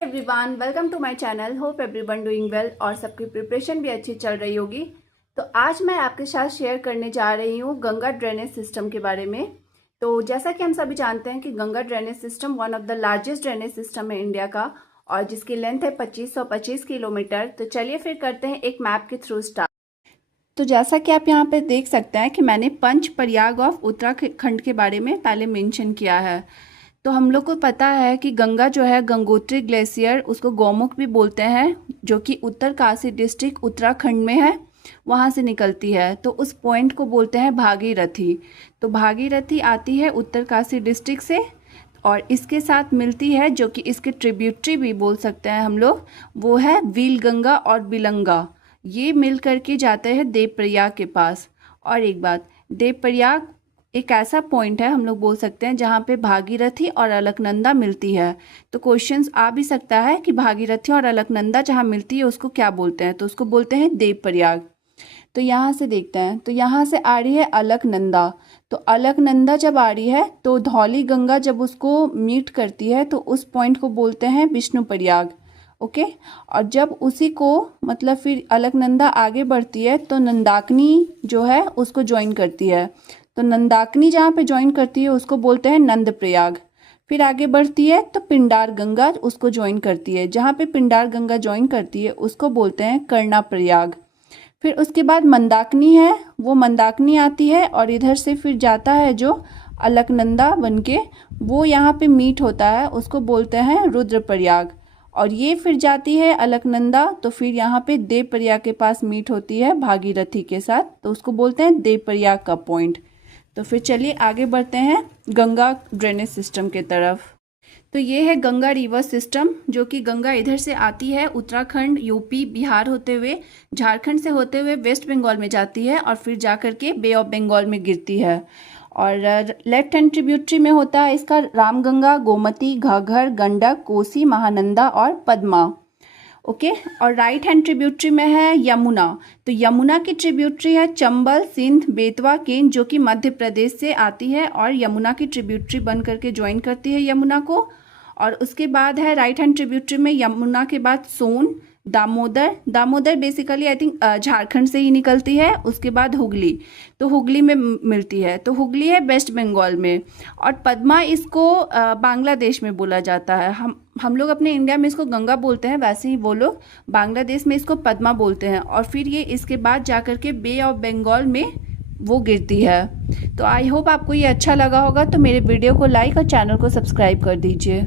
Everyone, welcome to my channel. Hope everyone doing well और सबकी preparation भी अच्छी चल रही होगी। तो आज मैं आपके साथ शेयर करने जा रही हूँ गंगा ड्रेनेज सिस्टम के बारे में। तो जैसा कि हम सभी जानते हैं कि Ganga drainage system one of the largest drainage system है इंडिया का और जिसकी लेंथ है 2525 किलोमीटर। तो चलिए फिर करते हैं एक मैप के थ्रू स्टार्ट। तो जैसा कि आप यहाँ पे देख सकते हैं कि मैंने पंच प्रयाग ऑफ उत्तराखंड के बारे में पहले मेंशन किया है। तो हम लोग को पता है कि गंगा जो है गंगोत्री ग्लेशियर, उसको गौमुख भी बोलते हैं, जो कि उत्तरकाशी डिस्ट्रिक्ट उत्तराखंड में है, वहाँ से निकलती है। तो उस पॉइंट को बोलते हैं भागीरथी। तो भागीरथी आती है उत्तरकाशी डिस्ट्रिक्ट से और इसके साथ मिलती है, जो कि इसके ट्रिब्यूटरी भी बोल सकते हैं हम लोग, वो है वीलगंगा और बिलंगा। ये मिल करके जाते हैं देवप्रयाग के पास। और एक बात, देवप्रयाग एक ऐसा पॉइंट है, हम लोग बोल सकते हैं, जहाँ पे भागीरथी और अलकनंदा मिलती है। तो क्वेश्चंस आ भी सकता है कि भागीरथी और अलकनंदा जहाँ मिलती है उसको क्या बोलते हैं, तो उसको बोलते हैं देवप्रयाग। तो यहाँ से देखते हैं, तो यहाँ से आ रही है अलकनंदा। तो अलकनंदा जब आ रही है तो धौली गंगा जब उसको मीट करती है तो उस पॉइंट को बोलते हैं विष्णुप्रयाग। ओके। और जब उसी को मतलब फिर अलकनंदा आगे बढ़ती है तो नंदाकिनी जो है उसको ज्वाइन करती है। तो नंदाकिनी जहाँ पे ज्वाइन करती है उसको बोलते हैं नंदप्रयाग। फिर आगे बढ़ती है तो पिंडार गंगा उसको ज्वाइन करती है, जहाँ पे पिंडार गंगा ज्वाइन करती है उसको बोलते हैं कर्णाप्रयाग। फिर उसके बाद मंदाकिनी है, वो मंदाकिनी आती है और इधर से फिर जाता है जो अलकनंदा बनके, वो यहाँ पे मीट होता है, उसको बोलते हैं रुद्रप्रयाग। और ये फिर जाती है अलकनंदा तो फिर यहाँ पे देवप्रयाग के पास मीट होती है भागीरथी के साथ, तो उसको बोलते हैं देवप्रयाग का पॉइंट। तो फिर चलिए आगे बढ़ते हैं गंगा ड्रेनेज सिस्टम के तरफ। तो ये है गंगा रिवर सिस्टम, जो कि गंगा इधर से आती है उत्तराखंड, यूपी, बिहार होते हुए, झारखंड से होते हुए वेस्ट बंगाल में जाती है और फिर जा कर के बे ऑफ बंगाल में गिरती है। और लेफ्ट हैंड ट्रिब्यूटरी में होता है इसका रामगंगा, गोमती, घाघर, गंडक, कोसी, महानंदा और पद्मा। ओके। और राइट हैंड ट्रिब्यूटरी में है यमुना। तो यमुना की ट्रिब्यूटरी है चंबल, सिंध, बेतवा, केन, जो कि मध्य प्रदेश से आती है और यमुना की ट्रिब्यूटरी बन करके ज्वाइन करती है यमुना को। और उसके बाद है राइट हैंड ट्रिब्यूटरी में यमुना के बाद Son, Damodar. Damodar basically I think Jharkhand से ही निकलती है। उसके बाद हुगली, तो हुगली में मिलती है, तो हुगली है वेस्ट बंगाल में। और पद्मा इसको बांग्लादेश में बोला जाता है। हम लोग अपने इंडिया में इसको गंगा बोलते हैं, वैसे ही वो लोग बांग्लादेश में इसको पद्मा बोलते हैं। और फिर ये इसके बाद जाकर के बे ऑफ बंगाल में वो गिरती है। तो आई होप आपको ये अच्छा लगा होगा। तो मेरे वीडियो को लाइक और चैनल को सब्सक्राइब कर दीजिए।